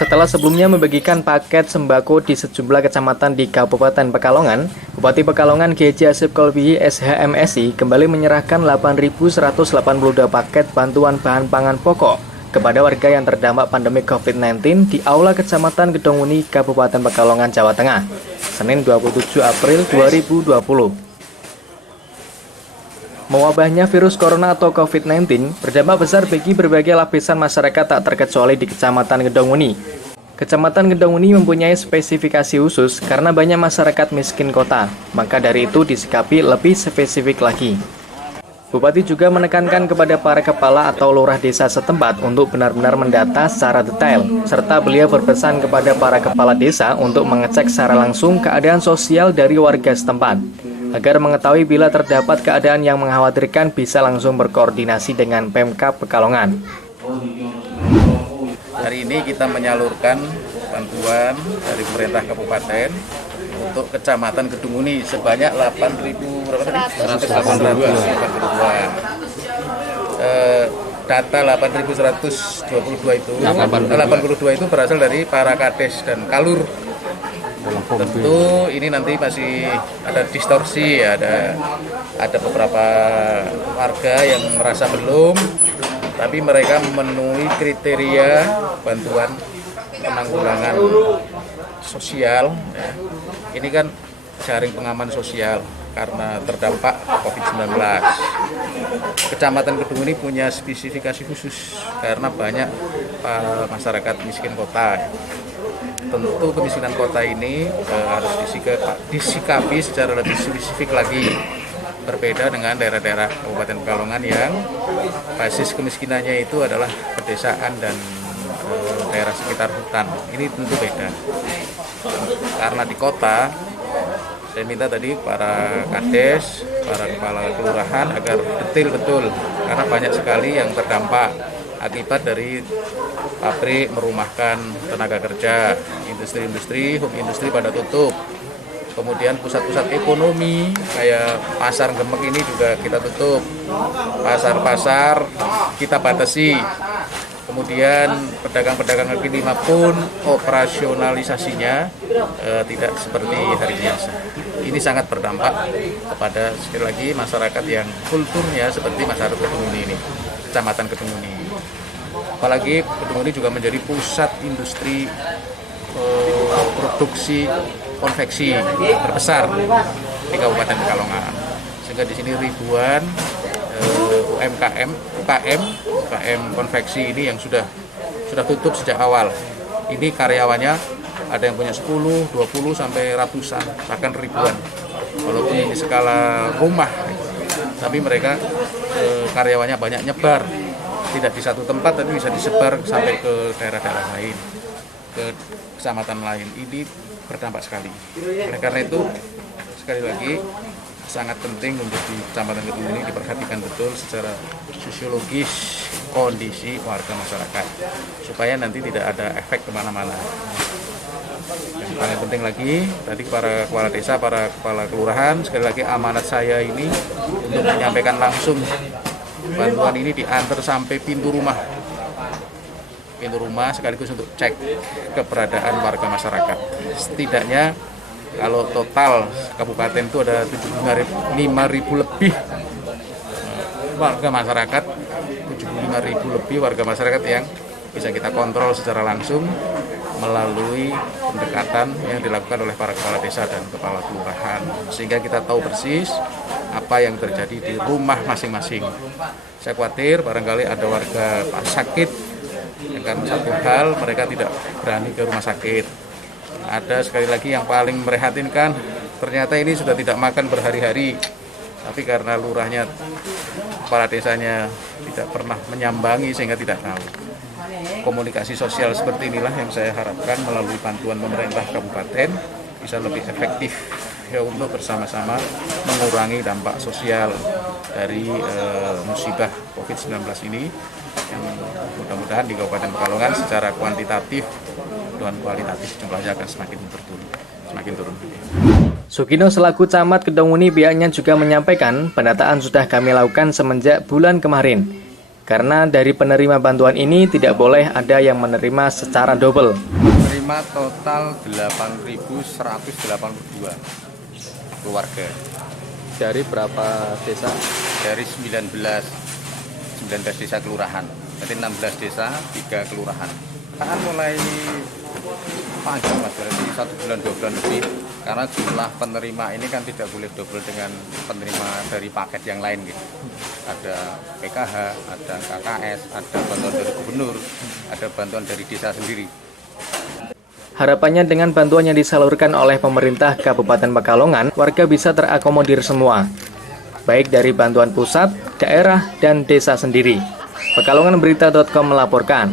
Setelah sebelumnya membagikan paket sembako di sejumlah kecamatan di Kabupaten Pekalongan, Bupati Pekalongan GJ Asip Kolbihi SHMSI kembali menyerahkan 8.182 paket bantuan bahan pangan pokok kepada warga yang terdampak pandemi COVID-19 di Aula Kecamatan Gedonguni, Kabupaten Pekalongan, Jawa Tengah, Senin 27 April 2020. Mewabahnya virus corona atau COVID-19 berdampak besar bagi berbagai lapisan masyarakat tak terkecuali di Kecamatan Gedonguni. Kecamatan Gedonguni mempunyai spesifikasi khusus karena banyak masyarakat miskin kota, maka dari itu disikapi lebih spesifik lagi. Bupati juga menekankan kepada para kepala atau lurah desa setempat untuk benar-benar mendata secara detail, serta beliau berpesan kepada para kepala desa untuk mengecek secara langsung keadaan sosial dari warga setempat, agar mengetahui bila terdapat keadaan yang mengkhawatirkan bisa langsung berkoordinasi dengan Pemkab Pekalongan. Hari ini kita menyalurkan bantuan dari pemerintah kabupaten untuk Kecamatan Gedonguni sebanyak 8.182. Data 8.122 itu berasal dari para kades dan kalur. Tentu ini nanti masih ada distorsi, ada beberapa warga yang merasa belum, tapi mereka memenuhi kriteria bantuan penanggulangan sosial. Ya. Ini kan jaring pengaman sosial karena terdampak COVID-19. Kecamatan Gedonguni punya spesifikasi khusus karena banyak masyarakat miskin kota. Tentu kemiskinan kota ini harus disikapi secara lebih spesifik lagi, berbeda dengan daerah-daerah Kabupaten Pekalongan yang basis kemiskinannya itu adalah pedesaan dan daerah sekitar hutan. Ini tentu beda. Karena di kota, saya minta tadi para kades, para kepala kelurahan agar detail betul, karena banyak sekali yang terdampak akibat dari pabrik merumahkan tenaga kerja, industri-industri, home industri pada tutup. Kemudian pusat-pusat ekonomi kayak pasar Gemek ini juga kita tutup. Pasar-pasar kita batasi. Kemudian pedagang-pedagang kaki lima pun operasionalisasinya tidak seperti hari biasa. Ini sangat berdampak kepada sekali lagi masyarakat yang kulturnya seperti masyarakat Gedonguni ini, Kecamatan Gedonguni. Apalagi Gedonguni juga menjadi pusat industri produksi konveksi terbesar di Kabupaten Pekalongan. Sehingga di sini ribuan UKM konveksi ini yang sudah tutup sejak awal. Ini karyawannya ada yang punya 10, 20 sampai ratusan, bahkan ribuan. Walaupun ini skala rumah, tapi mereka karyawannya banyak nyebar. Tidak di satu tempat, tapi bisa disebar sampai ke daerah-daerah lain, ke kecamatan lain. Ini berdampak sekali. Oleh karena itu, sekali lagi, sangat penting untuk di Kecamatan Gedonguni ini diperhatikan betul secara sosiologis kondisi warga masyarakat, supaya nanti tidak ada efek kemana-mana. Yang paling penting lagi, tadi para kepala desa, para kepala kelurahan, sekali lagi amanat saya ini untuk menyampaikan langsung bantuan ini diantar sampai pintu rumah sekaligus untuk cek keberadaan warga masyarakat. Setidaknya kalau total kabupaten itu ada 5.000 lebih warga masyarakat, 75.000 lebih warga masyarakat yang bisa kita kontrol secara langsung melalui pendekatan yang dilakukan oleh para kepala desa dan kepala kelurahan, sehingga kita tahu persis apa yang terjadi di rumah masing-masing. Saya khawatir barangkali ada warga sakit, karena satu hal mereka tidak berani ke rumah sakit. Ada sekali lagi yang paling memprihatinkan, ternyata ini sudah tidak makan berhari-hari, tapi karena lurahnya, kepala desanya tidak pernah menyambangi sehingga tidak tahu. Komunikasi sosial seperti inilah yang saya harapkan melalui bantuan pemerintah kabupaten bisa lebih efektif ya untuk bersama-sama mengurangi dampak sosial dari musibah COVID-19 ini, yang mudah-mudahan di Kabupaten Pekalongan secara kuantitatif dan kualitatif jumlahnya akan semakin turun. Sugino selaku Camat Gedonguni pihaknya juga menyampaikan pendataan sudah kami lakukan semenjak bulan kemarin. Karena dari penerima bantuan ini tidak boleh ada yang menerima secara double. Menerima total 8.182 keluarga. Dari berapa desa? Dari 19 desa kelurahan. Jadi 16 desa, 3 kelurahan. Kan mulai panjang Mas, berarti 1 bulan 2 bulan lebih. Karena jumlah penerima ini kan tidak boleh double dengan penerima dari paket yang lain gitu. Ada PKH, ada KKS, ada bantuan dari gubernur, ada bantuan dari desa sendiri. Harapannya dengan bantuan yang disalurkan oleh pemerintah Kabupaten Pekalongan, warga bisa terakomodir semua, baik dari bantuan pusat, daerah, dan desa sendiri. Pekalonganberita.com melaporkan.